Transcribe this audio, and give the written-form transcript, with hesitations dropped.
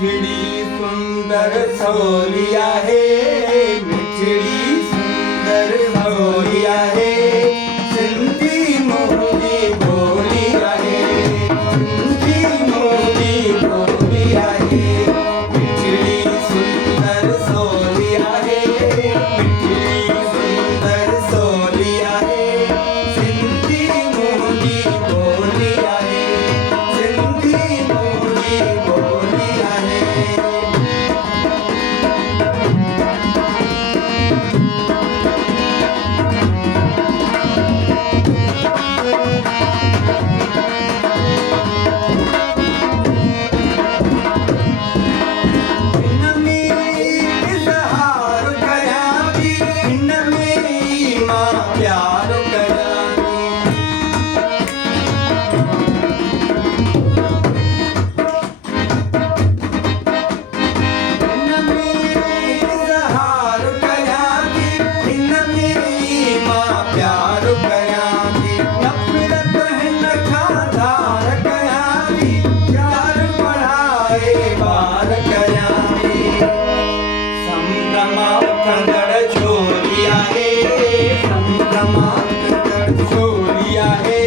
मिठड़ी सुंदर सौलिया है, मिठड़ी सुंदर सौलिया है, सिंधी मोदी बोलिया है, सिंधी मोदी बोलिया है, मिठड़ी सुंदर सौलिया है, मिठड़ी सुंदर सौलिया है, सिंधी मोदी बोलिया है, सिंधी मोदी बोलिया है। प्यार कयां थी, नफ़रत हिन खां धार कयां थी, प्यार पढ़ाए ॿार कयां थी। संभ्रमा कंदड़ छोलिया है, संभ्रमा कंदड़ छोलिया है,